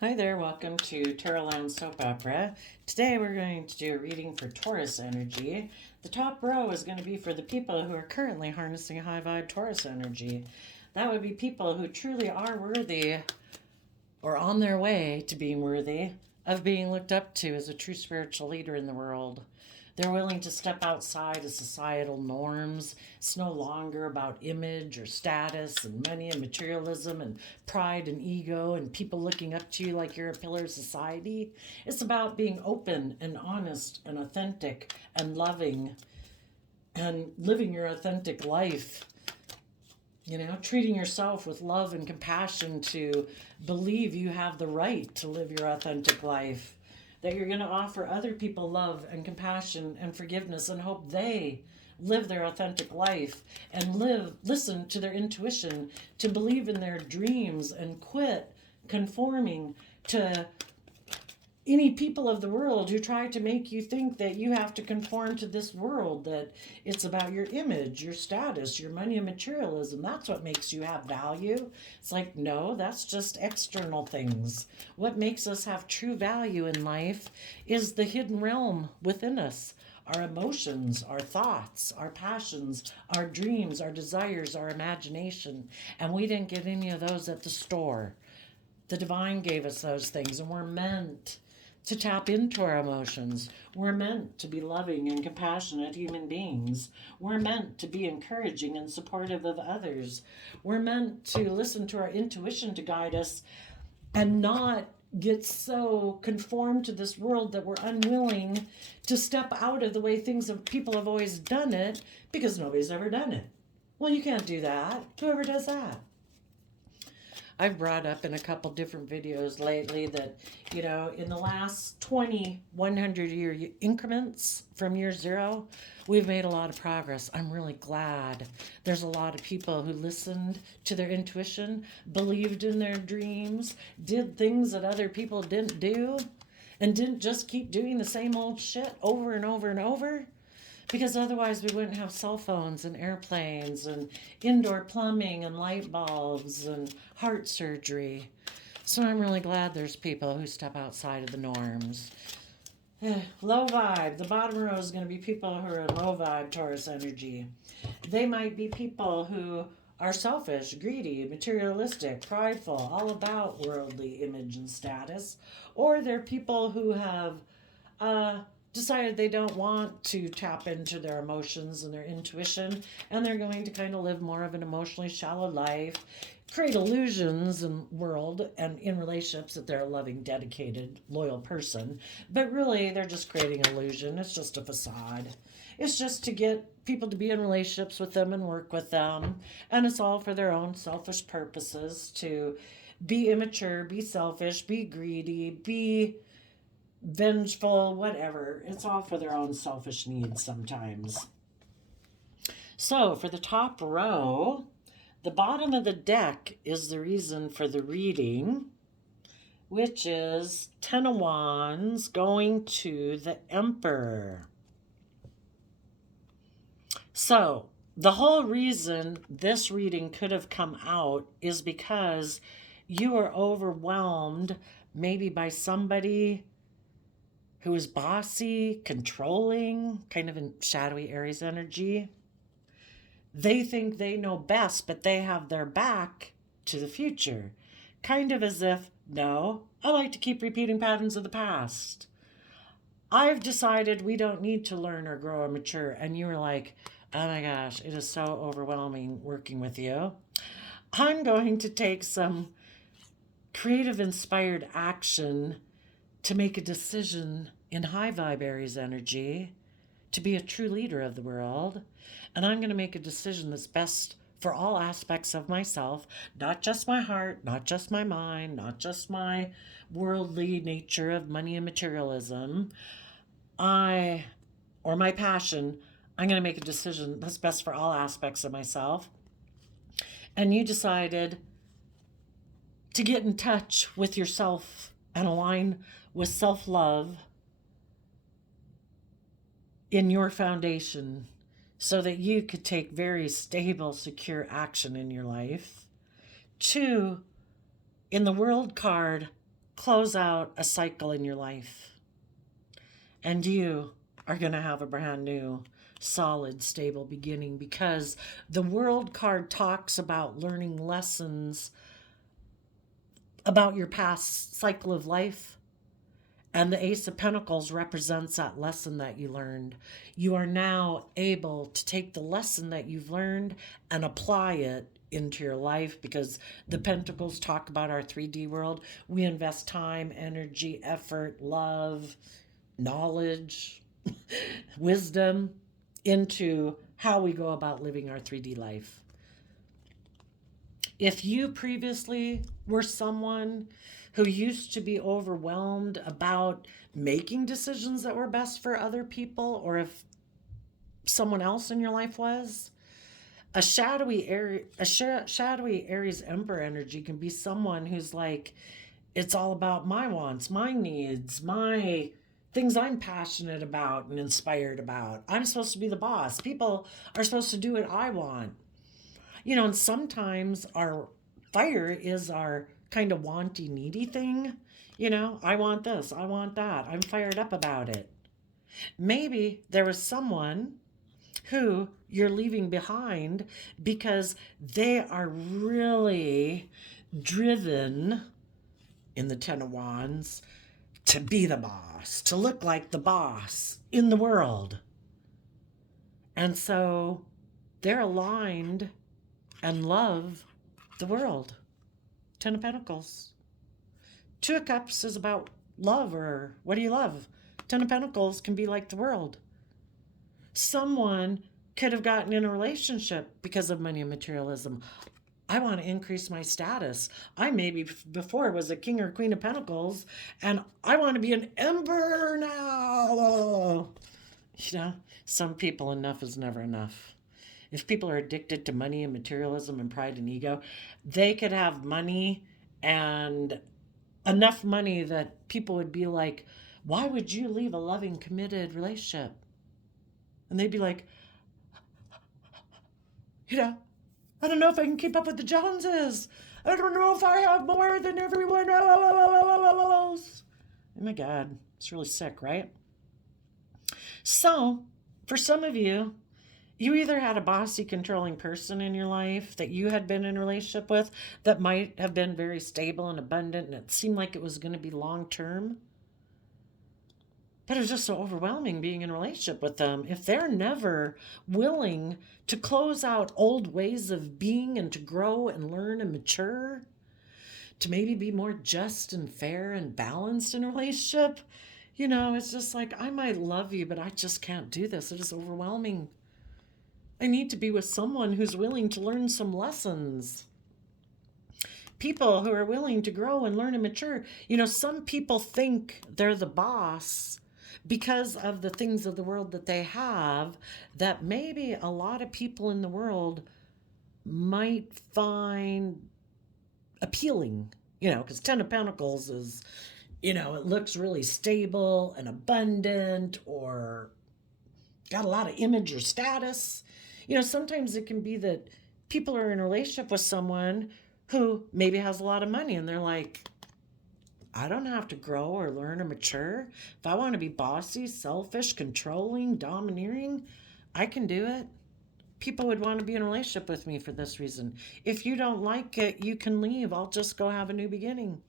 Hi there, welcome to Tarotland Soap Opera. Today we're going to do a reading for Taurus energy. The top row is going to be for the people who are currently harnessing high vibe Taurus energy. That would be people who truly are worthy or on their way to being worthy of being looked up to as a true spiritual leader in the world. They're willing to step outside of societal norms. It's no longer about image or status and money and materialism and pride and ego and people looking up to you like you're a pillar of society. It's about being open and honest and authentic and loving and living your authentic life. Treating yourself with love and compassion to believe you have the right to live your authentic life, that you're going to offer other people love and compassion and forgiveness and hope they live their authentic life and listen to their intuition, to believe in their dreams and quit conforming to any people of the world who try to make you think that you have to conform to this world, that it's about your image, your status, your money and materialism. That's what makes you have value. It's like, no, that's just external things. What makes us have true value in life is the hidden realm within us. Our emotions, our thoughts, our passions, our dreams, our desires, our imagination. And we didn't get any of those at the store. The divine gave us those things, and we're meant to tap into our emotions. We're meant to be loving and compassionate human beings. We're meant to be encouraging and supportive of others. We're meant to listen to our intuition to guide us and not get so conformed to this world that we're unwilling to step out of the way people have always done it because nobody's ever done it. Well, you can't do that. Whoever does that. I've brought up in a couple different videos lately that, in the last 20, 100-year increments from year zero, we've made a lot of progress. I'm really glad. There's a lot of people who listened to their intuition, believed in their dreams, did things that other people didn't do, and didn't just keep doing the same old shit over and over and over. Because otherwise we wouldn't have cell phones and airplanes and indoor plumbing and light bulbs and heart surgery. So I'm really glad there's people who step outside of the norms. Low vibe. The bottom row is going to be people who are in low vibe Taurus energy. They might be people who are selfish, greedy, materialistic, prideful, all about worldly image and status. Or they're people who have decided they don't want to tap into their emotions and their intuition, and they're going to kind of live more of an emotionally shallow life, create illusions in world and in relationships that they're a loving, dedicated, loyal person, but really they're just creating illusion. It's just a facade. It's just to get people to be in relationships with them and work with them, and it's all for their own selfish purposes, to be immature, be selfish, be greedy, be vengeful, whatever. It's all for their own selfish needs sometimes. So for the top row, the bottom of the deck is the reason for the reading, which is Ten of Wands going to the Emperor. So the whole reason this reading could have come out is because you are overwhelmed maybe by somebody who is bossy, controlling, kind of in shadowy Aries energy. They think they know best, but they have their back to the future. Kind of as if, no, I like to keep repeating patterns of the past. I've decided we don't need to learn or grow or mature. And you were like, oh my gosh, it is so overwhelming working with you. I'm going to take some creative inspired action to make a decision in high vibe Aries energy to be a true leader of the world. And I'm going to make a decision that's best for all aspects of myself, not just my heart, not just my mind, not just my worldly nature of money and materialism, or my passion. I'm going to make a decision that's best for all aspects of myself. And you decided to get in touch with yourself and align with self-love in your foundation so that you could take very stable, secure action in your life. 2, in the world card, close out a cycle in your life. And you are going to have a brand new, solid, stable beginning, because the World card talks about learning lessons about your past cycle of life. And the Ace of Pentacles represents that lesson that you learned. You are now able to take the lesson that you've learned and apply it into your life, because the Pentacles talk about our 3D world. We invest time, energy, effort, love, knowledge, wisdom into how we go about living our 3D life. If you previously were someone who used to be overwhelmed about making decisions that were best for other people, or if someone else in your life was, a shadowy Aries Emperor energy can be someone who's like, it's all about my wants, my needs, my things I'm passionate about and inspired about. I'm supposed to be the boss. People are supposed to do what I want. And sometimes our fire is our kind of wanty, needy thing. I want this, I want that. I'm fired up about it. Maybe there was someone who you're leaving behind because they are really driven in the Ten of Wands to be the boss, to look like the boss in the world. And so they're aligned and love the world. Ten of Pentacles. Two of Cups is about love, or what do you love? Ten of Pentacles can be like the world. Someone could have gotten in a relationship because of money and materialism. I want to increase my status. I maybe before was a king or queen of pentacles, and I want to be an emperor now. Some people, enough is never enough. If people are addicted to money and materialism and pride and ego, they could have money, and enough money that people would be like, why would you leave a loving, committed relationship? And they'd be like, I don't know if I can keep up with the Joneses. I don't know if I have more than everyone else. Oh my God, it's really sick, right? So, for some of you, you either had a bossy, controlling person in your life that you had been in a relationship with that might have been very stable and abundant, and it seemed like it was going to be long-term. But it was just so overwhelming being in a relationship with them. If they're never willing to close out old ways of being and to grow and learn and mature, to maybe be more just and fair and balanced in a relationship, it's just like, I might love you, but I just can't do this. It is overwhelming. I need to be with someone who's willing to learn some lessons. People who are willing to grow and learn and mature. Some people think they're the boss because of the things of the world that they have, that maybe a lot of people in the world might find appealing, because Ten of Pentacles is, it looks really stable and abundant, or got a lot of image or status. Sometimes it can be that people are in a relationship with someone who maybe has a lot of money, and they're like, I don't have to grow or learn or mature. If I want to be bossy, selfish, controlling, domineering, I can do it. People would want to be in a relationship with me for this reason. If you don't like it, you can leave. I'll just go have a new beginning.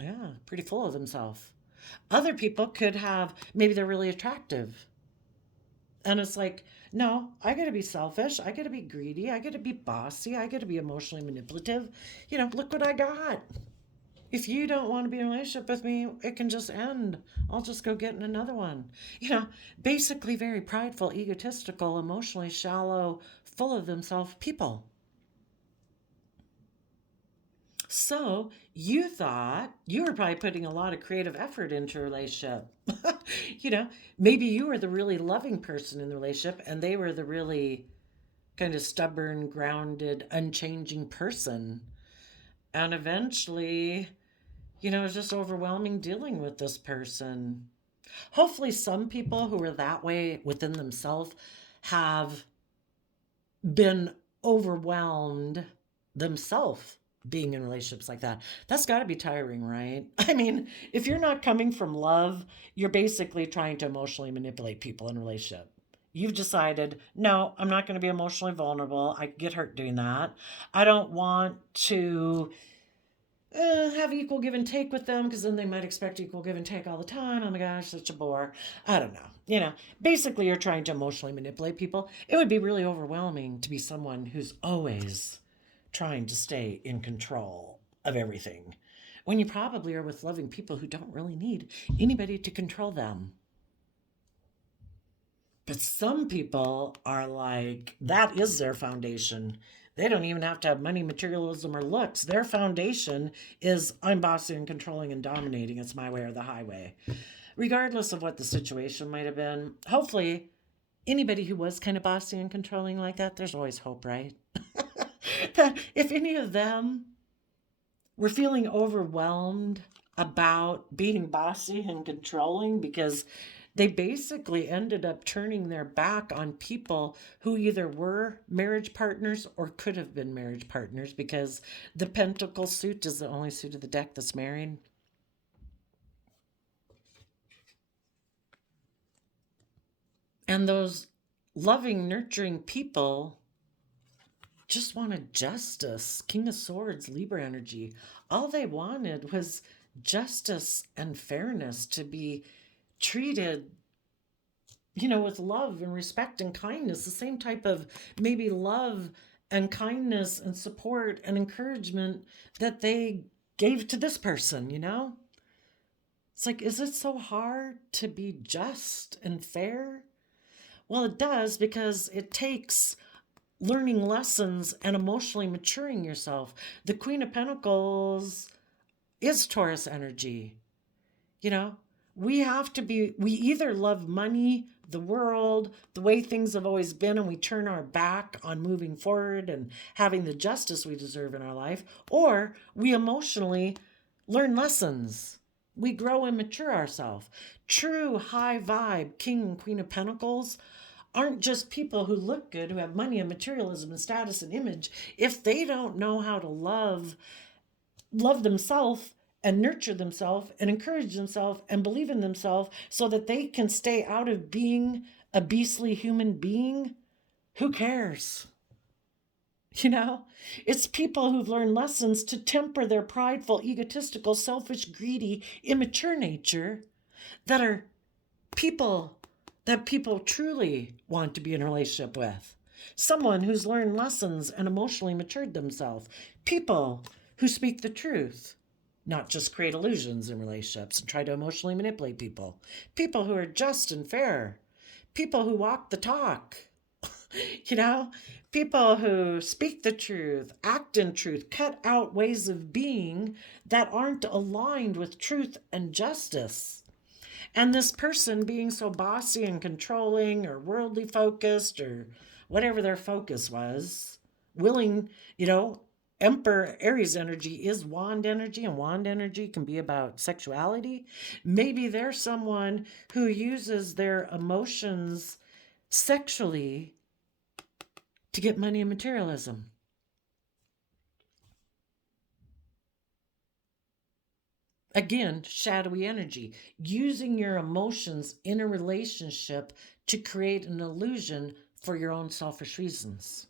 Yeah, pretty full of themselves. Other people could have, maybe they're really attractive. And it's like, no, I got to be selfish. I got to be greedy. I got to be bossy. I got to be emotionally manipulative. Look what I got. If you don't want to be in a relationship with me, it can just end. I'll just go get in another one. Basically very prideful, egotistical, emotionally shallow, full of themselves people. So you thought you were probably putting a lot of creative effort into a relationship. Maybe you were the really loving person in the relationship, and they were the really kind of stubborn, grounded, unchanging person. And eventually, it was just overwhelming dealing with this person. Hopefully some people who are that way within themselves have been overwhelmed themselves being in relationships like that. That's got to be tiring, right? I mean, if you're not coming from love, you're basically trying to emotionally manipulate people in a relationship. You've decided, no, I'm not going to be emotionally vulnerable. I get hurt doing that. I don't want to have equal give and take with them because then they might expect equal give and take all the time. Oh my gosh, such a bore. I don't know. Basically, you're trying to emotionally manipulate people. It would be really overwhelming to be someone who's always trying to stay in control of everything when you probably are with loving people who don't really need anybody to control them. But some people are like, that is their foundation. They don't even have to have money, materialism, or looks. Their foundation is I'm bossy and controlling and dominating. It's my way or the highway. Regardless of what the situation might have been, hopefully, anybody who was kind of bossy and controlling like that, there's always hope, right? That if any of them were feeling overwhelmed about being bossy and controlling because they basically ended up turning their back on people who either were marriage partners or could have been marriage partners because the pentacle suit is the only suit of the deck that's married. And those loving, nurturing people just wanted justice. King of Swords, Libra energy. All they wanted was justice and fairness, to be treated with love and respect and kindness, the same type of maybe love and kindness and support and encouragement that they gave to this person. It's like, is it so hard to be just and fair? Well, it does, because it takes learning lessons and emotionally maturing yourself. The Queen of Pentacles is Taurus energy. We either love money, the world, the way things have always been, and we turn our back on moving forward and having the justice we deserve in our life, or we emotionally learn lessons. We grow and mature ourselves. True high vibe King and Queen of Pentacles aren't just people who look good, who have money and materialism and status and image. If they don't know how to love themselves and nurture themselves and encourage themselves and believe in themselves so that they can stay out of being a beastly human being, who cares? It's people who've learned lessons to temper their prideful, egotistical, selfish, greedy, immature nature that are people that people truly want to be in a relationship with. Someone who's learned lessons and emotionally matured themselves. People who speak the truth, not just create illusions in relationships and try to emotionally manipulate people. People who are just and fair. People who walk the talk. People who speak the truth, act in truth, cut out ways of being that aren't aligned with truth and justice. And this person being so bossy and controlling or worldly focused or whatever their focus was, willing, Emperor Aries energy is wand energy, and wand energy can be about sexuality. Maybe they're someone who uses their emotions sexually to get money and materialism. Again, shadowy energy, using your emotions in a relationship to create an illusion for your own selfish reasons.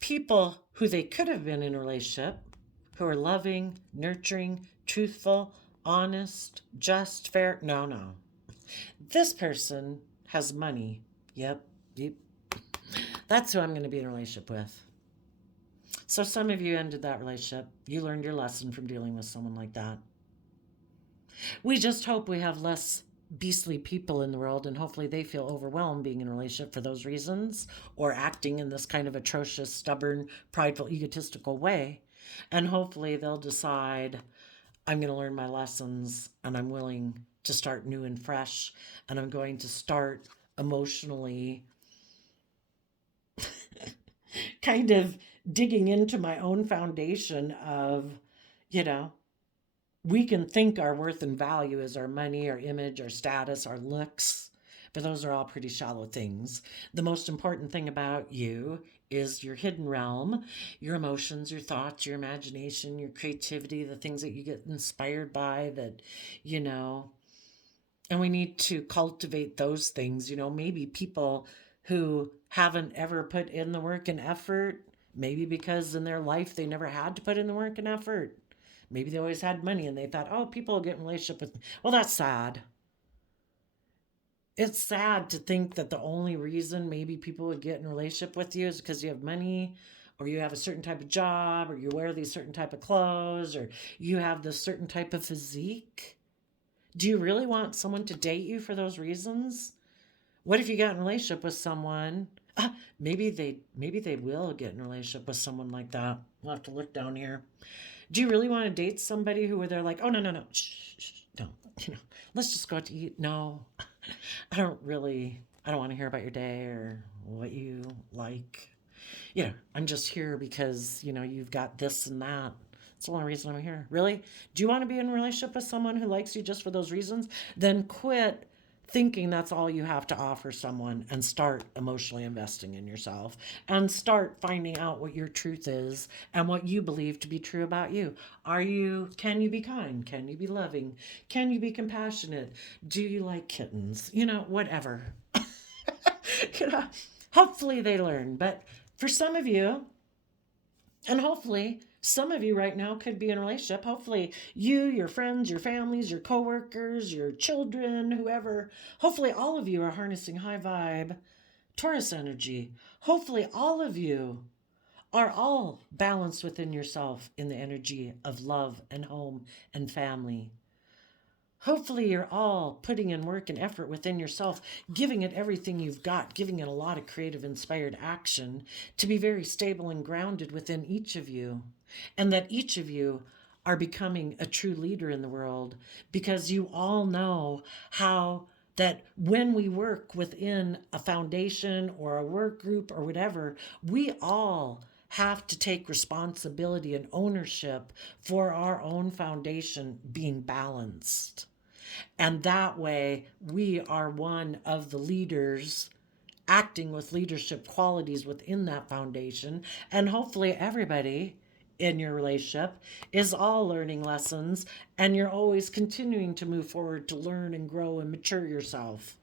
People who they could have been in a relationship, who are loving, nurturing, truthful, honest, just, fair. No. This person has money. Yep. That's who I'm going to be in a relationship with. So some of you ended that relationship. You learned your lesson from dealing with someone like that. We just hope we have less beastly people in the world, and hopefully they feel overwhelmed being in a relationship for those reasons, or acting in this kind of atrocious, stubborn, prideful, egotistical way. And hopefully they'll decide, I'm going to learn my lessons and I'm willing to start new and fresh, and I'm going to start emotionally kind of digging into my own foundation of, we can think our worth and value is our money, our image, our status, our looks, but those are all pretty shallow things. The most important thing about you is your hidden realm, your emotions, your thoughts, your imagination, your creativity, the things that you get inspired by that, you know, and we need to cultivate those things. Maybe people who haven't ever put in the work and effort, maybe because in their life they never had to put in the work and effort. Maybe they always had money and they thought, oh, people will get in a relationship with me. Well, that's sad. It's sad to think that the only reason maybe people would get in a relationship with you is because you have money, or you have a certain type of job, or you wear these certain type of clothes, or you have this certain type of physique. Do you really want someone to date you for those reasons? What if you got in a relationship with someone? Maybe they will get in a relationship with someone like that. We'll have to look down here. Do you really want to date somebody who they're like, oh no, no, no, shh, no, let's just go out to eat? No, I don't want to hear about your day or what you like. I'm just here because, you've got this and that. It's the only reason I'm here. Really? Do you want to be in a relationship with someone who likes you just for those reasons? Then quit thinking that's all you have to offer someone and start emotionally investing in yourself and start finding out what your truth is and what you believe to be true about you. Can you be kind? Can you be loving? Can you be compassionate? Do you like kittens? Whatever. you know, Hopefully they learn. But for some of you, and hopefully, some of you right now could be in a relationship. Hopefully, you, your friends, your families, your coworkers, your children, whoever, hopefully, all of you are harnessing high vibe Taurus energy. Hopefully, all of you are all balanced within yourself in the energy of love and home and family. Hopefully, you're all putting in work and effort within yourself, giving it everything you've got, giving it a lot of creative, inspired action to be very stable and grounded within each of you. And that each of you are becoming a true leader in the world because you all know how that when we work within a foundation or a work group or whatever, we all have to take responsibility and ownership for our own foundation being balanced. And that way, we are one of the leaders acting with leadership qualities within that foundation. And hopefully, everybody in your relationship is all learning lessons, and you're always continuing to move forward to learn and grow and mature yourself.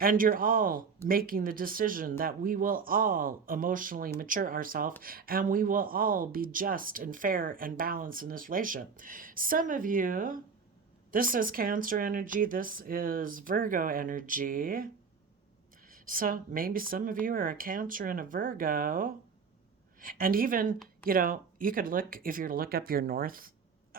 And you're all making the decision that we will all emotionally mature ourselves and we will all be just and fair and balanced in this relationship. Some of you, this is Cancer energy, this is Virgo energy. So maybe some of you are a Cancer and a Virgo. And even, you could look, if you were to look up your North,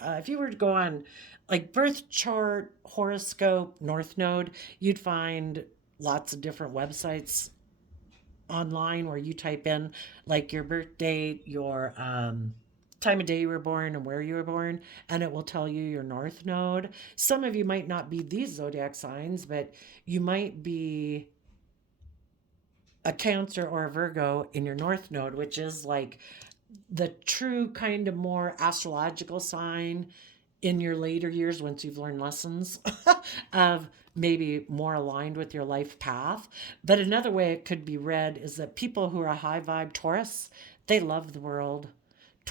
if you were to go on like birth chart, horoscope, North Node, you'd find lots of different websites online where you type in like your birth date, your time of day you were born and where you were born, and it will tell you your North Node. Some of you might not be these zodiac signs, but you might be a Cancer or a Virgo in your North Node, which is like the true kind of more astrological sign in your later years once you've learned lessons of maybe more aligned with your life path. But another way it could be read is that people who are a high vibe Taurus, they love the world.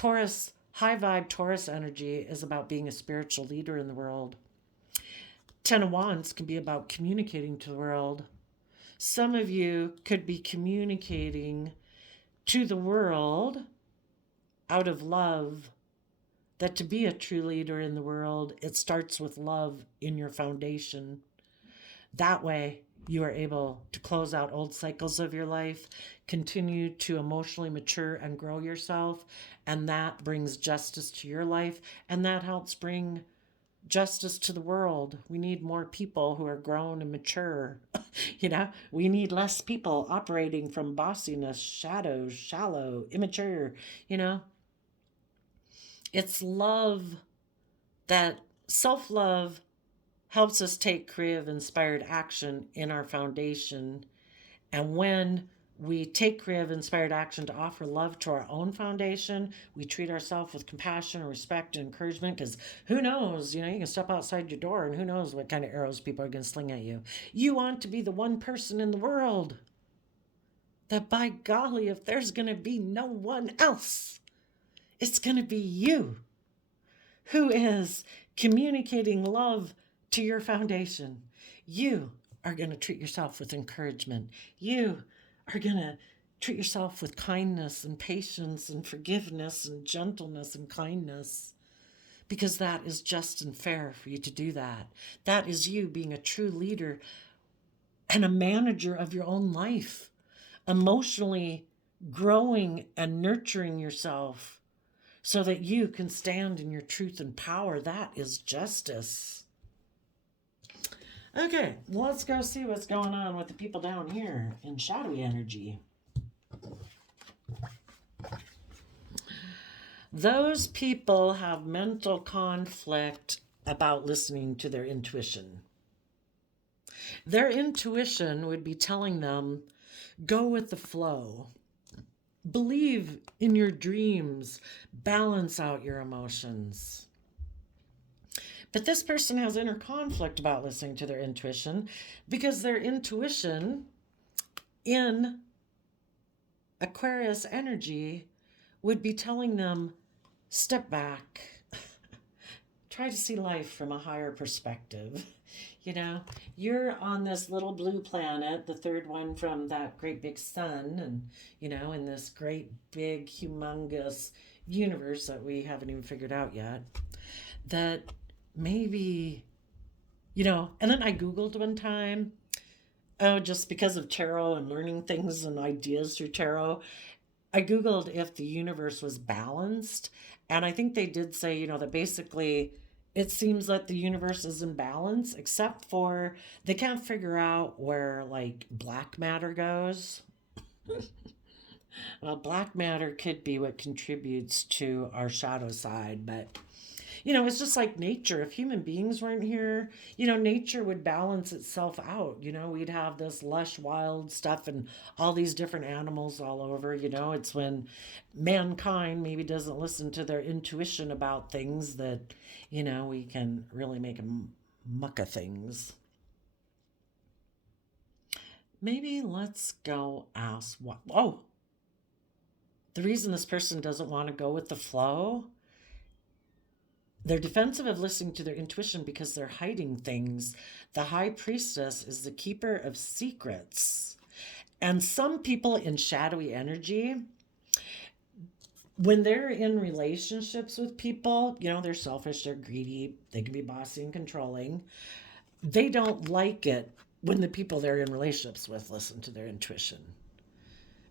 High vibe Taurus energy is about being a spiritual leader in the world. Ten of Wands can be about communicating to the world. Some of you could be communicating to the world out of love, that to be a true leader in the world, it starts with love in your foundation. That way, you are able to close out old cycles of your life, continue to emotionally mature and grow yourself, and that brings justice to your life, and that helps bring justice to the world. We need more people who are grown and mature. We need less people operating from bossiness, shadows, shallow, immature. It's love, that self-love helps us take creative, inspired action in our foundation. And when We take creative, inspired action to offer love to our own foundation. We treat ourselves with compassion and respect and encouragement because who knows, you can step outside your door and who knows what kind of arrows people are going to sling at you. You want to be the one person in the world that, by golly, if there's going to be no one else, it's going to be you who is communicating love to your foundation. You are going to treat yourself with encouragement. You are going to treat yourself with kindness and patience and forgiveness and gentleness and kindness, because that is just and fair for you to do that. That is you being a true leader and a manager of your own life, emotionally growing and nurturing yourself so that you can stand in your truth and power. That is justice. Okay, let's go see what's going on with the people down here in shadowy energy. Those people have mental conflict about listening to their intuition. Their intuition would be telling them, go with the flow. Believe in your dreams. Balance out your emotions. But this person has inner conflict about listening to their intuition because their intuition in Aquarius energy would be telling them, step back, try to see life from a higher perspective. You're on this little blue planet, the third one from that great big sun, and, in this great big humongous universe that we haven't even figured out yet, that maybe, and then I Googled one time, just because of tarot and learning things and ideas through tarot, I Googled if the universe was balanced, and I think they did say, that basically it seems that the universe is in balance, except for they can't figure out where, like, black matter goes. Well, black matter could be what contributes to our shadow side, but it's just like nature. If human beings weren't here, nature would balance itself out. We'd have this lush, wild stuff and all these different animals all over. It's when mankind maybe doesn't listen to their intuition about things that, we can really make a muck of things. Maybe let's go ask what. Oh, the reason this person doesn't want to go with the flow, they're defensive of listening to their intuition because they're hiding things. The high priestess is the keeper of secrets. And some people in shadowy energy, when they're in relationships with people, they're selfish, they're greedy, they can be bossy and controlling. They don't like it when the people they're in relationships with listen to their intuition.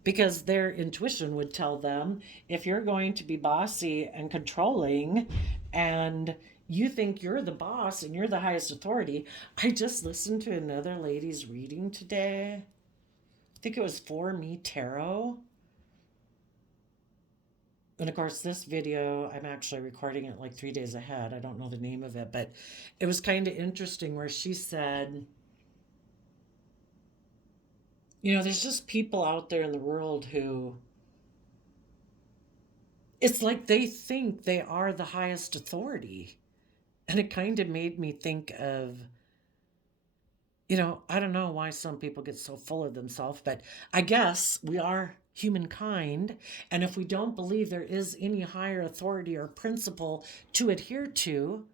Because their intuition would tell them, if you're going to be bossy and controlling and you think you're the boss and you're the highest authority. I just listened to another lady's reading today. I think it was For Me Tarot. And of course, this video, I'm actually recording it like 3 days ahead. I don't know the name of it, but it was kind of interesting where she said, there's just people out there in the world who, it's like they think they are the highest authority. And it kind of made me think of, I don't know why some people get so full of themselves, but I guess we are humankind. And if we don't believe there is any higher authority or principle to adhere to,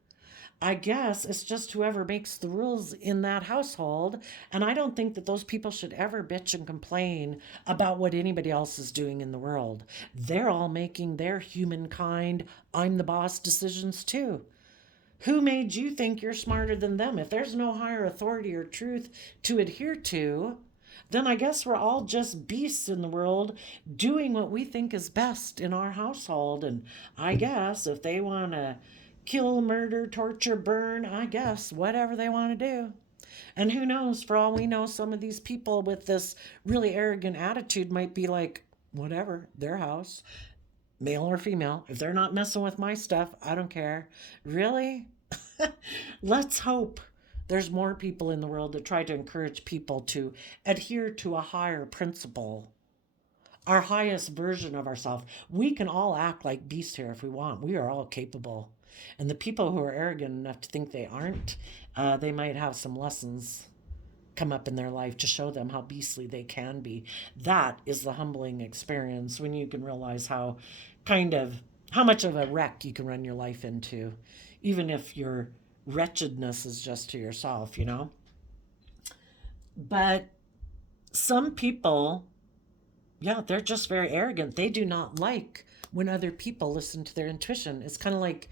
I guess it's just whoever makes the rules in that household. And I don't think that those people should ever bitch and complain about what anybody else is doing in the world. They're all making their humankind, I'm the boss decisions too. Who made you think you're smarter than them? If there's no higher authority or truth to adhere to, then I guess we're all just beasts in the world doing what we think is best in our household. And I guess if they want to kill, murder, torture, burn, I guess, whatever they want to do. And who knows, for all we know, some of these people with this really arrogant attitude might be like, whatever, their house, male or female. If they're not messing with my stuff, I don't care. Really? Let's hope there's more people in the world that try to encourage people to adhere to a higher principle our highest version of ourselves. We can all act like beasts here if we want. We are all capable. And the people who are arrogant enough to think they aren't, they might have some lessons come up in their life to show them how beastly they can be. That is the humbling experience when you can realize how much of a wreck you can run your life into, even if your wretchedness is just to yourself, you know? But some people, yeah, they're just very arrogant. They do not like when other people listen to their intuition. It's kind of like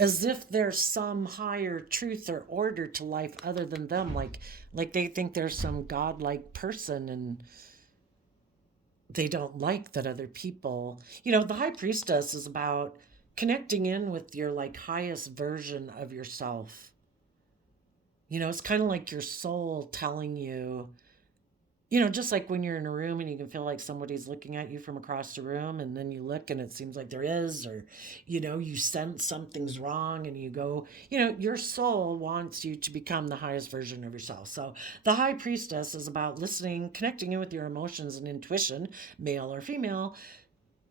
as if there's some higher truth or order to life other than them, like they think there's some godlike person, and they don't like that other people, the high priestess is about connecting in with your like highest version of yourself. It's kind of like your soul telling you, just like when you're in a room and you can feel like somebody's looking at you from across the room, and then you look and it seems like there is, or, you sense something's wrong and you go, your soul wants you to become the highest version of yourself. So the high priestess is about listening, connecting in with your emotions and intuition, male or female,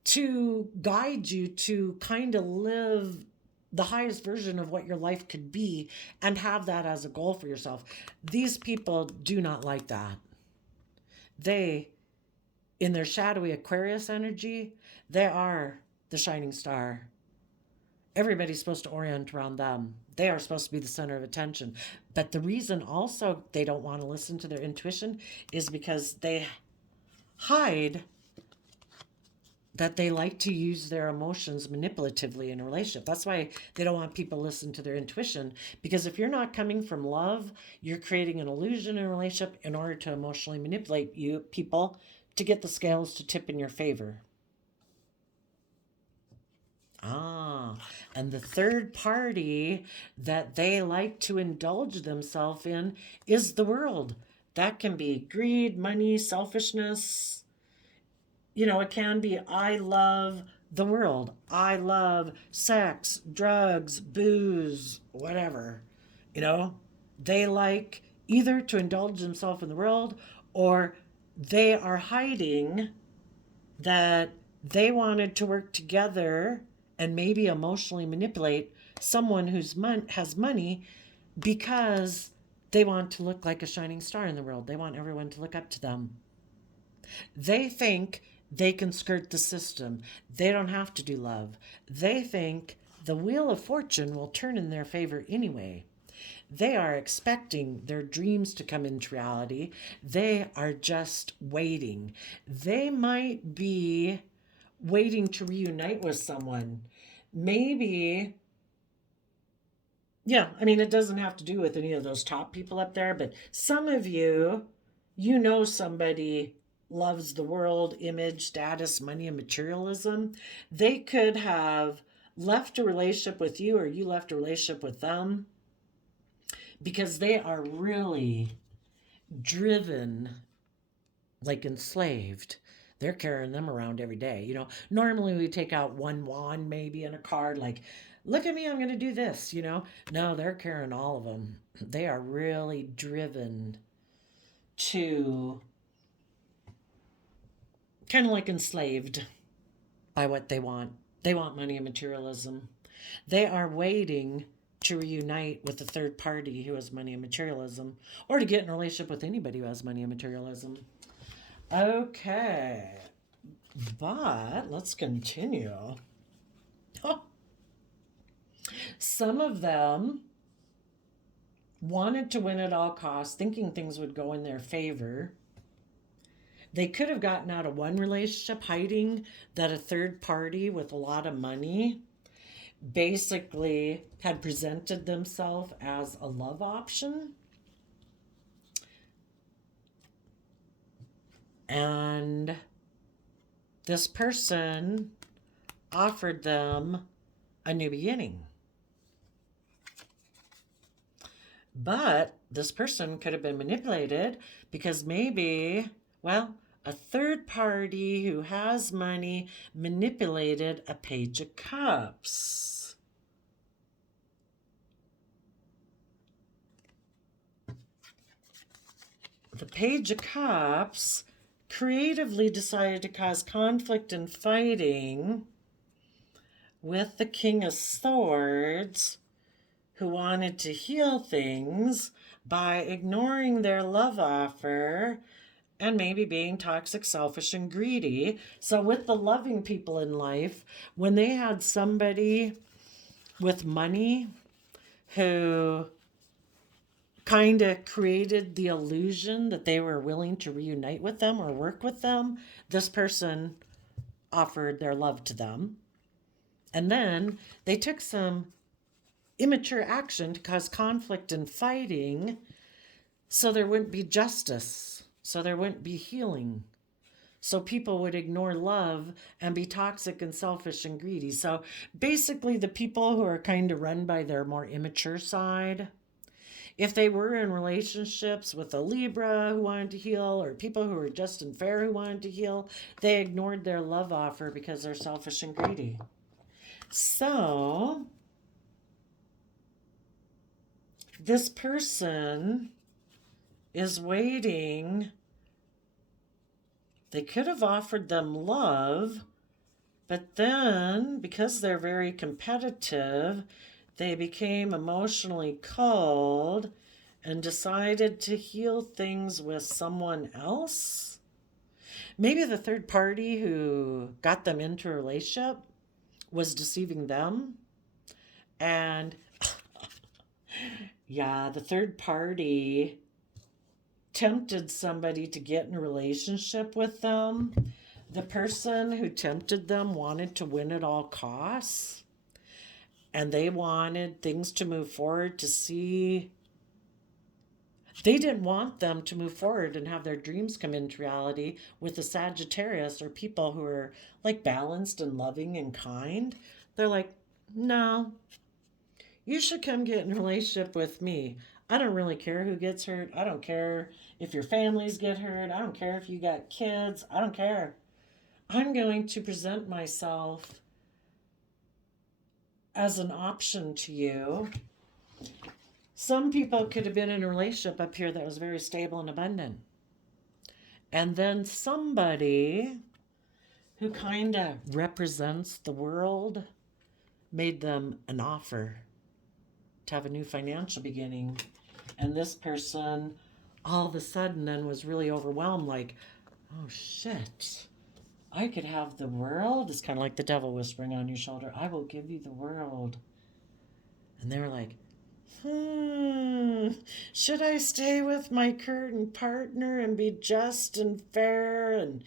to guide you to kind of live the highest version of what your life could be and have that as a goal for yourself. These people do not like that. They, in their shadowy Aquarius energy, they are the shining star. Everybody's supposed to orient around them. They are supposed to be the center of attention. But the reason also they don't want to listen to their intuition is because they hide that they like to use their emotions manipulatively in a relationship. That's why they don't want people to listen to their intuition, because if you're not coming from love, you're creating an illusion in a relationship in order to emotionally manipulate people to get the scales to tip in your favor. And the third party that they like to indulge themselves in is the world. That can be greed, money, selfishness. It can be, I love the world. I love sex, drugs, booze, whatever. They like either to indulge themselves in the world, or they are hiding that they wanted to work together and maybe emotionally manipulate someone who's has money because they want to look like a shining star in the world. They want everyone to look up to them. They think they can skirt the system. They don't have to do love. They think the wheel of fortune will turn in their favor anyway. They are expecting their dreams to come into reality. They are just waiting. They might be waiting to reunite with someone. Maybe, yeah, it doesn't have to do with any of those top people up there, but some of you, somebody loves the world, image, status, money, and materialism. They could have left a relationship with you, or you left a relationship with them, because they are really driven, like enslaved. They're carrying them around every day. Normally we take out one wand maybe in a card, like, look at me, I'm going to do this, No, they're carrying all of them. They are really driven to kind of like enslaved by what they want. They want money and materialism. They are waiting to reunite with a third party who has money and materialism, or to get in a relationship with anybody who has money and materialism. Okay, but let's continue. Some of them wanted to win at all costs, thinking things would go in their favor. They could have gotten out of one relationship hiding that a third party with a lot of money basically had presented themselves as a love option. And this person offered them a new beginning. But this person could have been manipulated, because maybe, a third party who has money manipulated a Page of Cups. The Page of Cups creatively decided to cause conflict and fighting with the King of Swords, who wanted to heal things by ignoring their love offer and maybe being toxic, selfish, and greedy. So, with the loving people in life, when they had somebody with money who kind of created the illusion that they were willing to reunite with them or work with them, this person offered their love to them. And then they took some immature action to cause conflict and fighting so there wouldn't be justice, so there wouldn't be healing. So people would ignore love and be toxic and selfish and greedy. So basically, the people who are kind of run by their more immature side, if they were in relationships with a Libra who wanted to heal, or people who were just and fair who wanted to heal, they ignored their love offer because they're selfish and greedy. So this person is waiting. They could have offered them love, but then because they're very competitive, they became emotionally cold and decided to heal things with someone else. Maybe the third party who got them into a relationship was deceiving them. And yeah, the third party tempted somebody to get in a relationship with them. The person who tempted them wanted to win at all costs, and they wanted things to move forward to see. They didn't want them to move forward and have their dreams come into reality with the Sagittarius or people who are like balanced and loving and kind. They're like, no, you should come get in a relationship with me. I don't really care who gets hurt. I don't care if your families get hurt. I don't care if you got kids. I don't care. I'm going to present myself as an option to you. Some people could have been in a relationship up here that was very stable and abundant. And then somebody who kind of represents the world made them an offer to have a new financial beginning. And this person all of a sudden then was really overwhelmed, like, oh shit, I could have the world. It's kind of like the devil whispering on your shoulder, I will give you the world. And they were like, should I stay with my current partner and be just and fair and,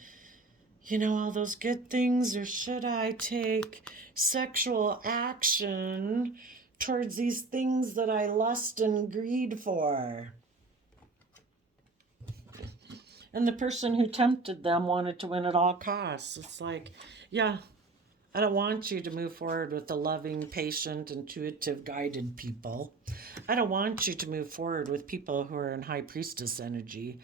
you know, all those good things, or should I take sexual action towards these things that I lust and greed for? And the person who tempted them wanted to win at all costs. It's like, yeah, I don't want you to move forward with the loving, patient, intuitive, guided people. I don't want you to move forward with people who are in high priestess energy.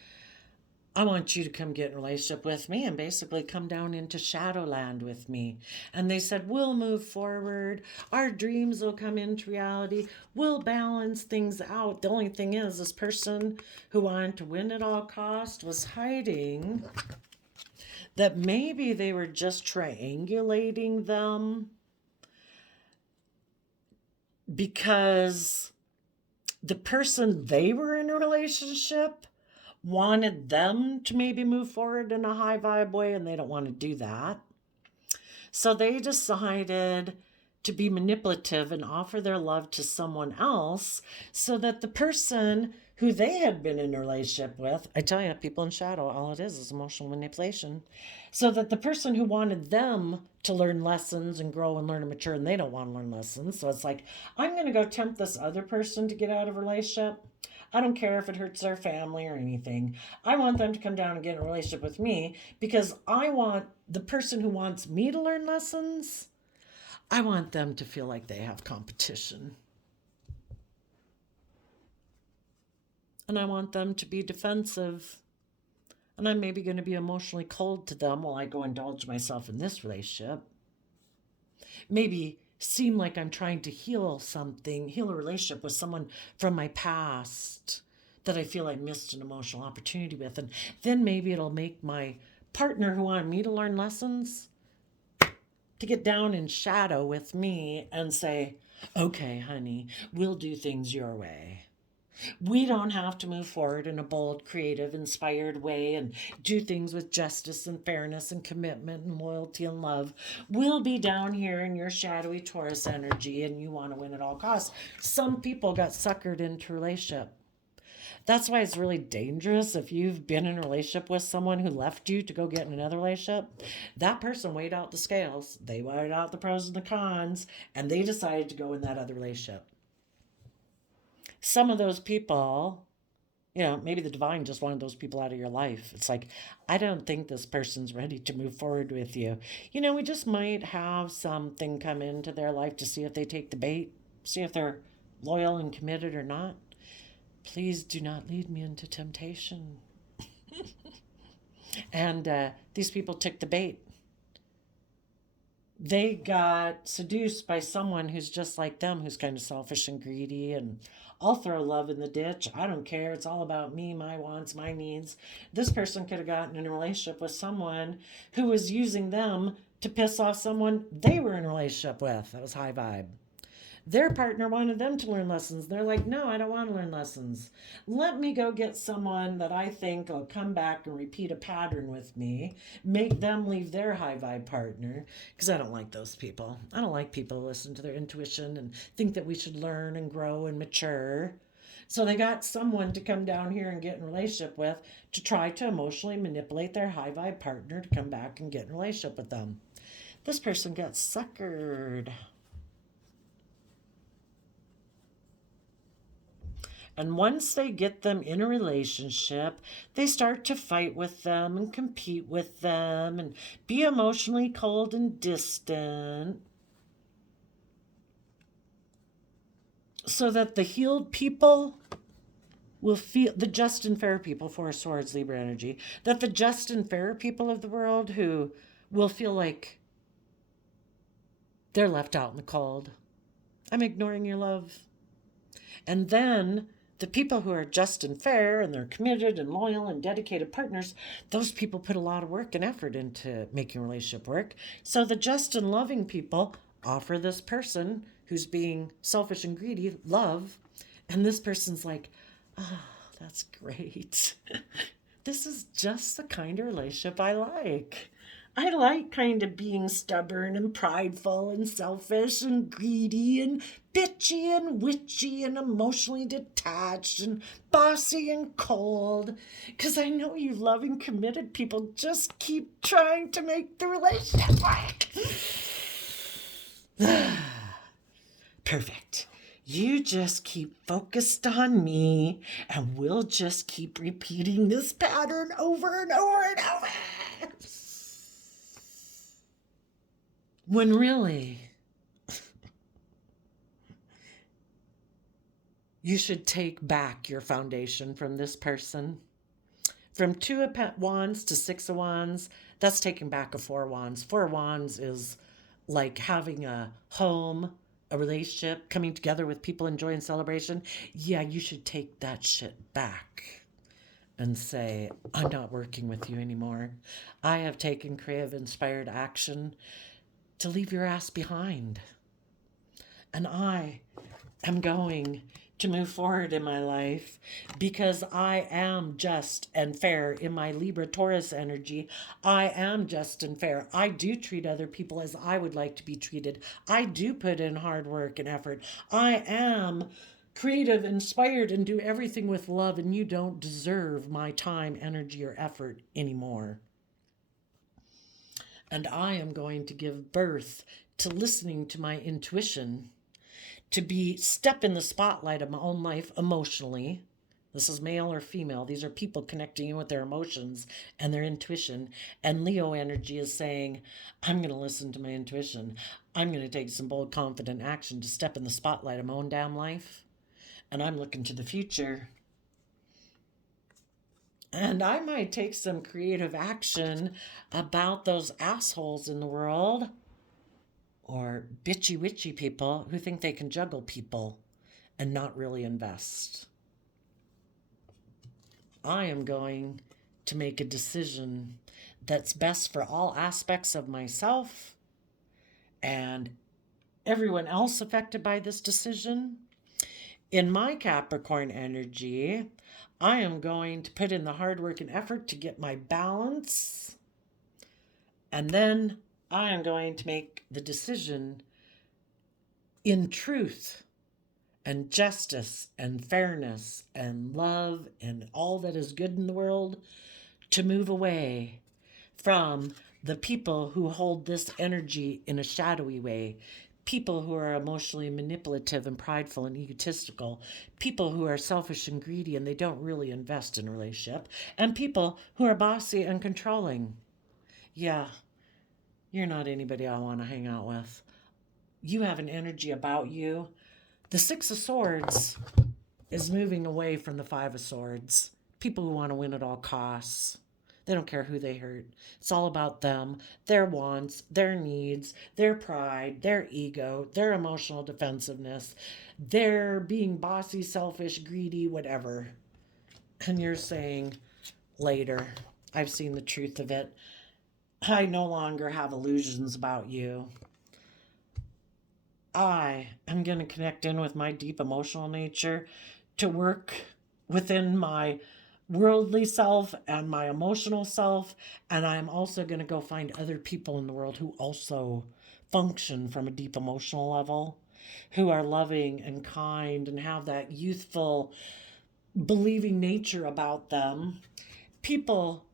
I want you to come get in a relationship with me and basically come down into Shadowland with me. And they said, we'll move forward. Our dreams will come into reality. We'll balance things out. The only thing is, this person who wanted to win at all costs was hiding that maybe they were just triangulating them because the person they were in a relationship wanted them to maybe move forward in a high vibe way, and they don't want to do that. So they decided to be manipulative and offer their love to someone else so that the person who they had been in a relationship with, I tell you, people in shadow, all it is emotional manipulation, so that the person who wanted them to learn lessons and grow and learn and mature, and they don't want to learn lessons. So it's like, I'm going to go tempt this other person to get out of a relationship. I don't care if it hurts their family or anything. I want them to come down and get in a relationship with me because I want the person who wants me to learn lessons, I want them to feel like they have competition. And I want them to be defensive. And I'm maybe going to be emotionally cold to them while I go indulge myself in this relationship. Maybe seem like I'm trying to heal something, heal a relationship with someone from my past that I feel I missed an emotional opportunity with. And then maybe it'll make my partner who wanted me to learn lessons, to get down in shadow with me and say, okay, honey, we'll do things your way. We don't have to move forward in a bold, creative, inspired way and do things with justice and fairness and commitment and loyalty and love. We'll be down here in your shadowy Taurus energy and you want to win at all costs. Some people got suckered into a relationship. That's why it's really dangerous if you've been in a relationship with someone who left you to go get in another relationship. That person weighed out the scales. They weighed out the pros and the cons, and they decided to go in that other relationship. Some of those people, maybe the divine just wanted those people out of your life. It's like, I don't think this person's ready to move forward with you. We just might have something come into their life to see if they take the bait, see if they're loyal and committed or not. Please do not lead me into temptation. And these people took the bait. They got seduced by someone who's just like them, who's kind of selfish and greedy, and I'll throw love in the ditch. I don't care. It's all about me, my wants, my needs. This person could have gotten in a relationship with someone who was using them to piss off someone they were in a relationship with. That was high vibe. Their partner wanted them to learn lessons. They're like, no, I don't want to learn lessons. Let me go get someone that I think will come back and repeat a pattern with me, make them leave their high vibe partner, because I don't like those people. I don't like people who listen to their intuition and think that we should learn and grow and mature. So they got someone to come down here and get in a relationship with to try to emotionally manipulate their high vibe partner to come back and get in a relationship with them. This person got suckered. And once they get them in a relationship, they start to fight with them and compete with them and be emotionally cold and distant. So that the healed people will feel, the just and fair people, Four of Swords, Libra energy, that the just and fair people of the world who will feel like they're left out in the cold. I'm ignoring your love. And then the people who are just and fair and they're committed and loyal and dedicated partners, those people put a lot of work and effort into making a relationship work. So the just and loving people offer this person who's being selfish and greedy love. And this person's like, oh, that's great. This is just the kind of relationship I like. I like kind of being stubborn and prideful and selfish and greedy and bitchy and witchy and emotionally detached and bossy and cold. Because I know you loving, committed people just keep trying to make the relationship work. Perfect. You just keep focused on me and we'll just keep repeating this pattern over and over and over. When really, you should take back your foundation from this person. From 2 of Wands to 6 of Wands, that's taking back a 4 of Wands. 4 of Wands is like having a home, a relationship, coming together with people in joy and celebration. Yeah, you should take that shit back and say, I'm not working with you anymore. I have taken creative, inspired action to leave your ass behind. And I am going to move forward in my life because I am just and fair in my Libra Taurus energy. I am just and fair. I do treat other people as I would like to be treated. I do put in hard work and effort. I am creative, inspired, and do everything with love, and you don't deserve my time, energy, or effort anymore. And I am going to give birth to listening to my intuition, to step in the spotlight of my own life emotionally. This is male or female. These are people connecting in with their emotions and their intuition. And Leo energy is saying, I'm going to listen to my intuition. I'm going to take some bold, confident action to step in the spotlight of my own damn life. And I'm looking to the future. And I might take some creative action about those assholes in the world or bitchy witchy people who think they can juggle people and not really invest. I am going to make a decision that's best for all aspects of myself and everyone else affected by this decision. In my Capricorn energy, I am going to put in the hard work and effort to get my balance. And then I am going to make the decision in truth and justice and fairness and love and all that is good in the world to move away from the people who hold this energy in a shadowy way. People who are emotionally manipulative and prideful and egotistical, people who are selfish and greedy and they don't really invest in a relationship, and people who are bossy and controlling. Yeah, you're not anybody I want to hang out with. You have an energy about you. The Six of Swords is moving away from the Five of Swords. People who want to win at all costs. They don't care who they hurt. It's all about them, their wants, their needs, their pride, their ego, their emotional defensiveness, their being bossy, selfish, greedy, whatever. And you're saying, later, I've seen the truth of it. I no longer have illusions about you. I am going to connect in with my deep emotional nature to work within my worldly self and my emotional self. And I'm also going to go find other people in the world who also function from a deep emotional level, who are loving and kind and have that youthful, believing nature about them. People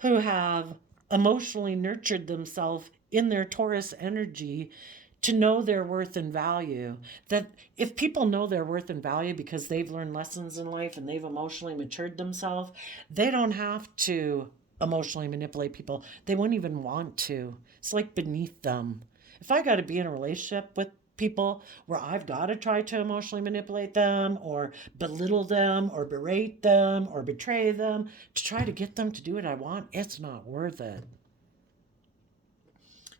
who have emotionally nurtured themselves in their Taurus energy to know their worth and value. That if people know their worth and value because they've learned lessons in life and they've emotionally matured themselves, they don't have to emotionally manipulate people. They wouldn't even want to. It's like beneath them. If I got to be in a relationship with people where I've got to try to emotionally manipulate them or belittle them or berate them or betray them to try to get them to do what I want, it's not worth it.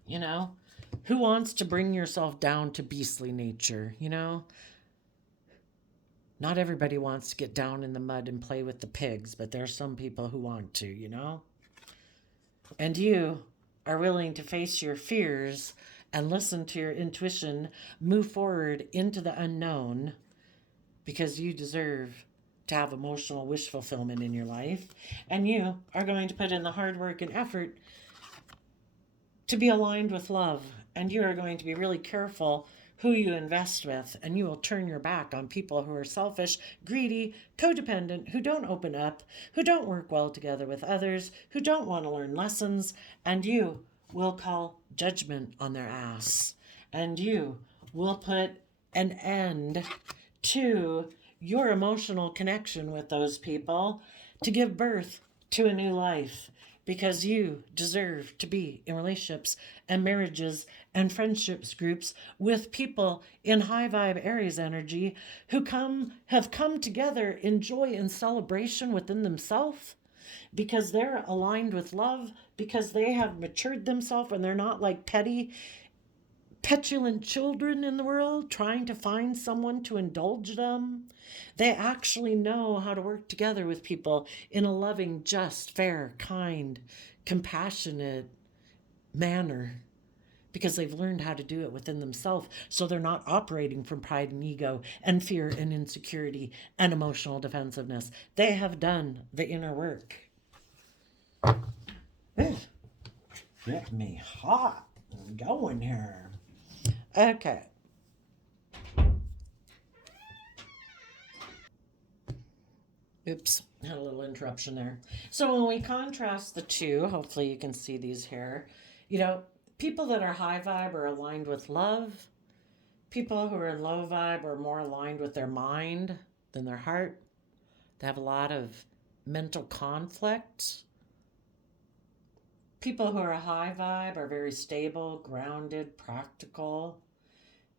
You know? Who wants to bring yourself down to beastly nature, you know? Not everybody wants to get down in the mud and play with the pigs, but there's some people who want to, you know? And you are willing to face your fears and listen to your intuition, move forward into the unknown because you deserve to have emotional wish fulfillment in your life. And you are going to put in the hard work and effort to be aligned with love. And you are going to be really careful who you invest with, and you will turn your back on people who are selfish, greedy, codependent, who don't open up, who don't work well together with others, who don't want to learn lessons, and you will call judgment on their ass. And you will put an end to your emotional connection with those people to give birth to a new life. Because you deserve to be in relationships and marriages and friendships groups with people in high vibe Aries energy who have come together in joy and celebration within themselves because they're aligned with love, because they have matured themselves and they're not like petty, petulant children in the world trying to find someone to indulge them. They actually know how to work together with people in a loving, just, fair, kind, compassionate manner because they've learned how to do it within themselves. So they're not operating from pride and ego and fear and insecurity and emotional defensiveness. They have done the inner work. Get me hot. I'm going here. Okay. Oops, had a little interruption there. So when we contrast the two, hopefully you can see these here. You know, people that are high vibe are aligned with love. People who are low vibe are more aligned with their mind than their heart. They have a lot of mental conflict. People who are high vibe are very stable, grounded, practical.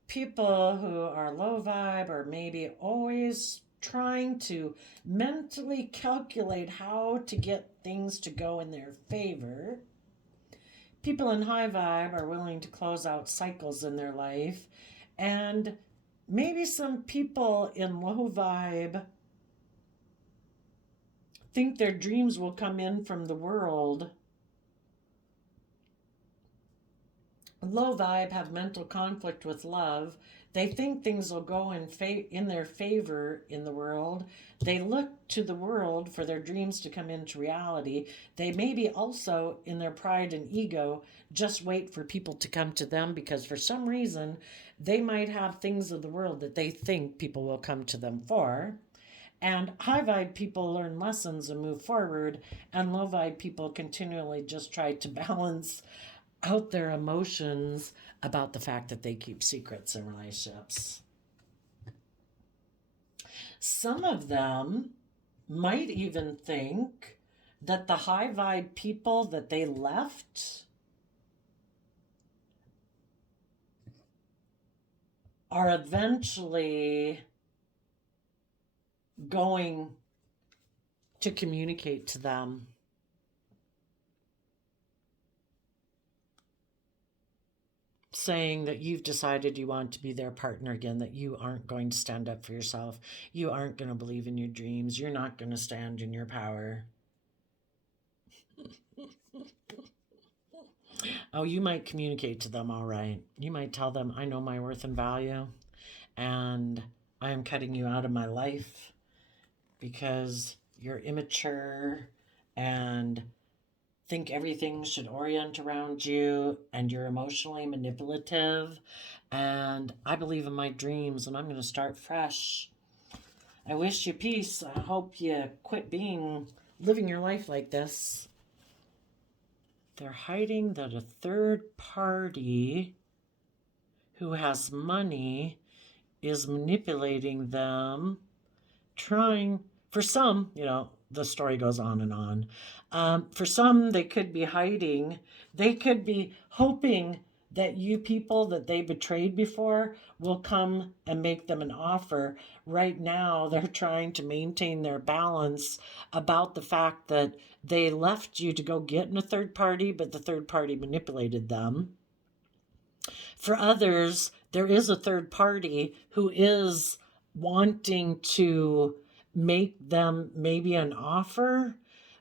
People who are low vibe are maybe always trying to mentally calculate how to get things to go in their favor. People in high vibe are willing to close out cycles in their life. And maybe some people in low vibe think their dreams will come in from the world low vibe have mental conflict with love. They think things will go in their favor in the world. They look to the world for their dreams to come into reality. They maybe also, in their pride and ego, just wait for people to come to them because for some reason they might have things of the world that they think people will come to them for. And high vibe people learn lessons and move forward, and low vibe people continually just try to balance out their emotions about the fact that they keep secrets in relationships. Some of them might even think that the high vibe people that they left are eventually going to communicate to them saying that you've decided you want to be their partner again, that you aren't going to stand up for yourself, you aren't going to believe in your dreams, you're not going to stand in your power. Oh, you might communicate to them, all right. You might tell them, I know my worth and value, and I am cutting you out of my life because you're immature and think everything should orient around you, and you're emotionally manipulative, and I believe in my dreams, and I'm going to start fresh. I wish you peace. I hope you quit living your life like this. They're hiding that a third party who has money is manipulating them, trying, for some, the story goes on and on. For some, they could be hiding. They could be hoping that you people that they betrayed before will come and make them an offer. Right now, they're trying to maintain their balance about the fact that they left you to go get in a third party, but the third party manipulated them. For others, there is a third party who is wanting to make them maybe an offer,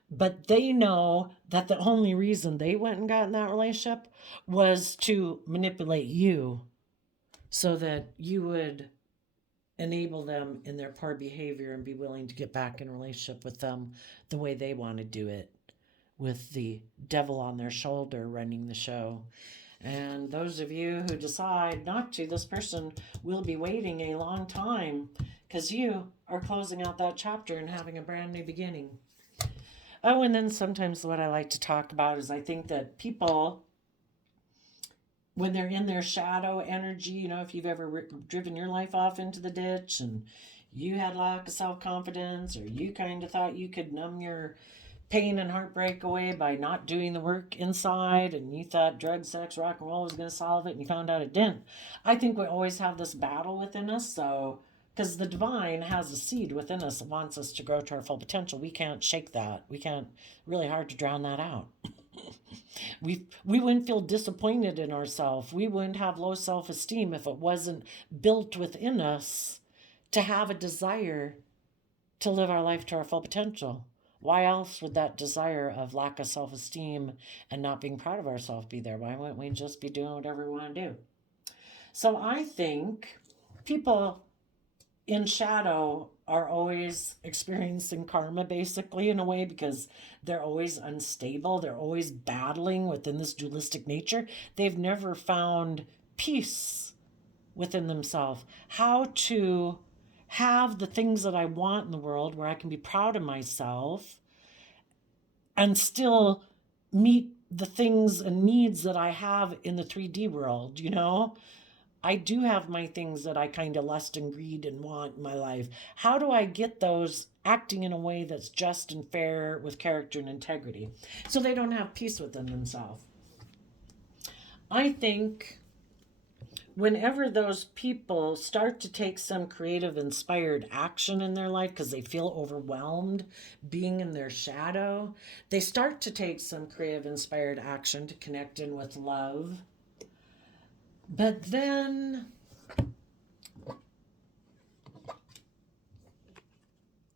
but they know that the only reason they went and got in that relationship was to manipulate you so that you would enable them in their poor behavior and be willing to get back in a relationship with them the way they want to do it, with the devil on their shoulder running the show. And those of you who decide not to, this person will be waiting a long time because you are closing out that chapter and having a brand new beginning. Oh, and then sometimes what I like to talk about is I think that people, when they're in their shadow energy, if you've ever driven your life off into the ditch and you had lack of self-confidence, or you kind of thought you could numb your pain and heartbreak away by not doing the work inside, and you thought drugs, sex, rock and roll was going to solve it, and you found out it didn't. I think we always have this battle within us, because the divine has a seed within us that wants us to grow to our full potential. We can't shake that. We can't, really hard to drown that out. We wouldn't feel disappointed in ourselves. We wouldn't have low self-esteem if it wasn't built within us to have a desire to live our life to our full potential. Why else would that desire of lack of self-esteem and not being proud of ourselves be there? Why wouldn't we just be doing whatever we want to do? So I think people in shadow are always experiencing karma, basically, in a way, because they're always unstable. They're always battling within this dualistic nature. They've never found peace within themselves. How to have the things that I want in the world where I can be proud of myself and still meet the things and needs that I have in the 3D world, I do have my things that I kind of lust and greed and want in my life. How do I get those acting in a way that's just and fair with character and integrity so they don't have peace within themselves? I think whenever those people start to take some creative, inspired action in their life because they feel overwhelmed being in their shadow, they start to take some creative, inspired action to connect in with love. But then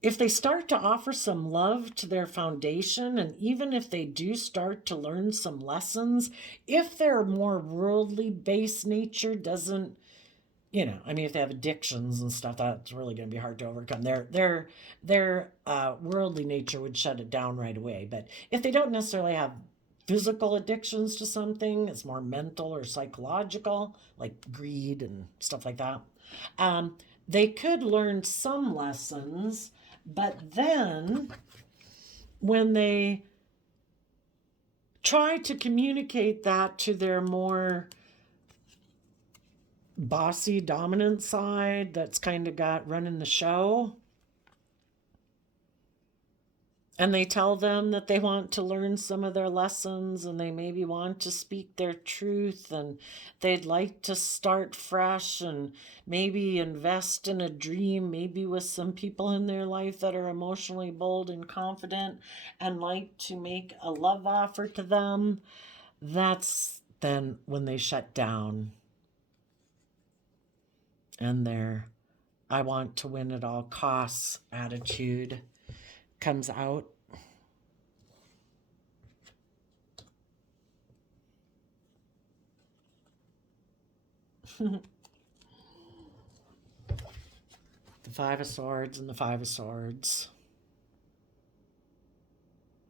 if they start to offer some love to their foundation, and even if they do start to learn some lessons, if their more worldly based nature doesn't, I mean, if they have addictions and stuff, that's really going to be hard to overcome. Their worldly nature would shut it down right away. But if they don't necessarily have physical addictions to something, it's more mental or psychological, like greed and stuff like that. They could learn some lessons, but then when they try to communicate that to their more bossy, dominant side that's kind of got running the show, and they tell them that they want to learn some of their lessons and they maybe want to speak their truth and they'd like to start fresh and maybe invest in a dream, maybe with some people in their life that are emotionally bold and confident and like to make a love offer to them, that's then when they shut down and their I want to win at all costs attitude comes out. The Five of Swords and the Five of Swords.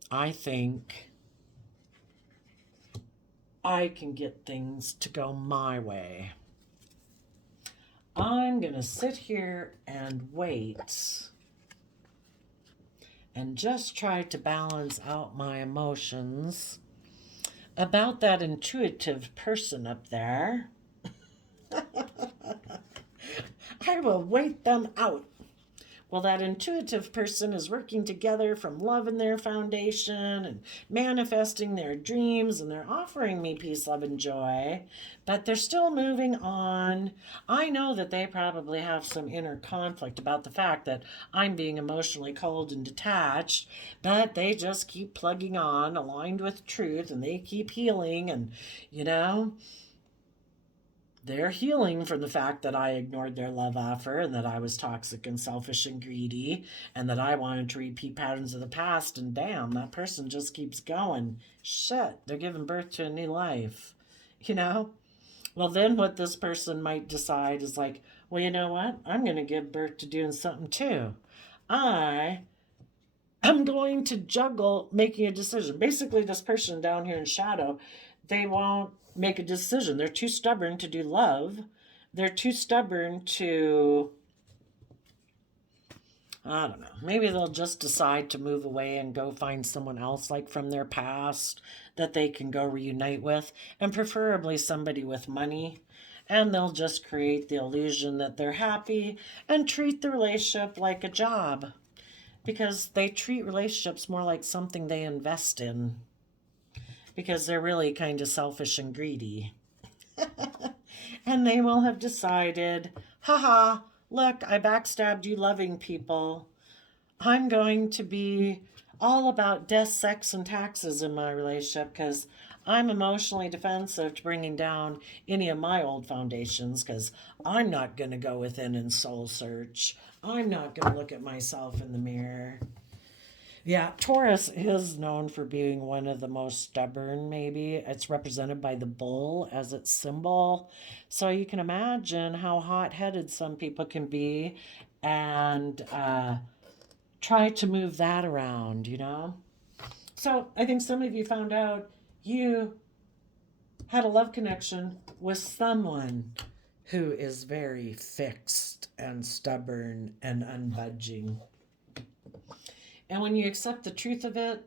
I think I can get things to go my way. I'm going to sit here and wait and just try to balance out my emotions about that intuitive person up there. I will wait them out. Well, that intuitive person is working together from love in their foundation and manifesting their dreams, and they're offering me peace, love, and joy, but they're still moving on. I know that they probably have some inner conflict about the fact that I'm being emotionally cold and detached, but they just keep plugging on, aligned with truth, and they keep healing, and, they're healing from the fact that I ignored their love offer and that I was toxic and selfish and greedy and that I wanted to repeat patterns of the past. And damn, that person just keeps going. Shit, they're giving birth to a new life. Well, then what this person might decide is like, well, you know what? I'm going to give birth to doing something too. I'm going to juggle making a decision. Basically, this person down here in shadow, they won't make a decision. They're too stubborn to do love. They're too stubborn to, I don't know, maybe they'll just decide to move away and go find someone else like from their past that they can go reunite with, and preferably somebody with money. And they'll just create the illusion that they're happy and treat the relationship like a job, because they treat relationships more like something they invest in, because they're really kind of selfish and greedy. And they will have decided, haha, look, I backstabbed you loving people. I'm going to be all about death, sex, and taxes in my relationship because I'm emotionally defensive to bringing down any of my old foundations, because I'm not going to go within and soul search. I'm not going to look at myself in the mirror. Yeah, Taurus is known for being one of the most stubborn, maybe. It's represented by the bull as its symbol. So you can imagine how hot-headed some people can be and try to move that around, So I think some of you found out you had a love connection with someone who is very fixed and stubborn and unbudging. And when you accept the truth of it,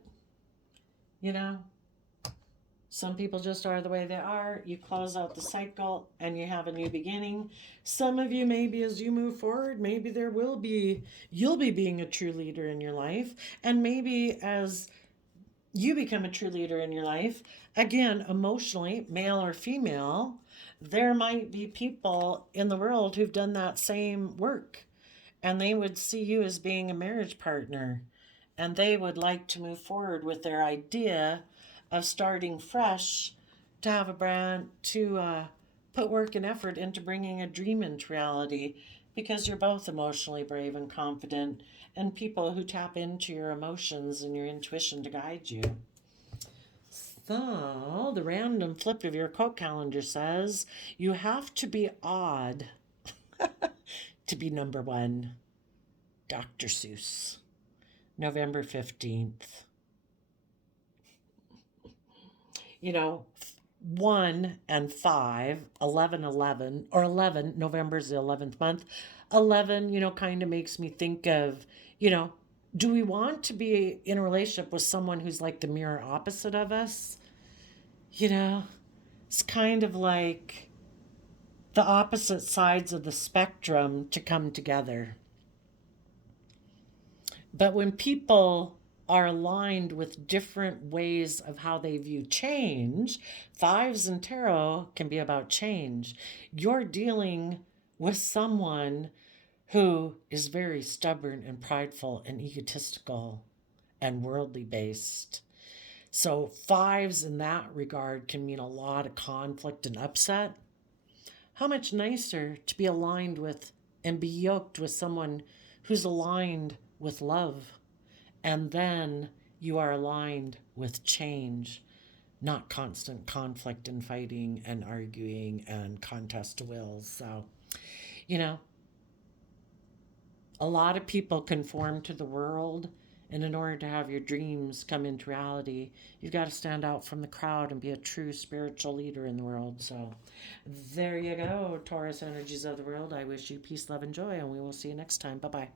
some people just are the way they are. You close out the cycle and you have a new beginning. Some of you, maybe as you move forward, maybe you'll be being a true leader in your life. And maybe as you become a true leader in your life, again, emotionally, male or female, there might be people in the world who've done that same work. And they would see you as being a marriage partner. And they would like to move forward with their idea of starting fresh, to have a brand, to put work and effort into bringing a dream into reality. because you're both emotionally brave and confident, and people who tap into your emotions and your intuition to guide you. So, the random flip of your quote calendar says, you have to be odd to be number one. Dr. Seuss, November 15th. You know, 1 and 5, 11, 11, or 11, November's the 11th month. 11, kind of makes me think of, do we want to be in a relationship with someone who's like the mirror opposite of us? It's kind of like the opposite sides of the spectrum to come together. But when people are aligned with different ways of how they view change, fives and tarot can be about change. You're dealing with someone who is very stubborn and prideful and egotistical and worldly based. So, fives in that regard can mean a lot of conflict and upset. How much nicer to be aligned with and be yoked with someone who's aligned with love. And then you are aligned with change, not constant conflict and fighting and arguing and contest of wills. So, a lot of people conform to the world. And in order to have your dreams come into reality, you've got to stand out from the crowd and be a true spiritual leader in the world. So there you go, Taurus energies of the world. I wish you peace, love, and joy, and we will see you next time. Bye-bye.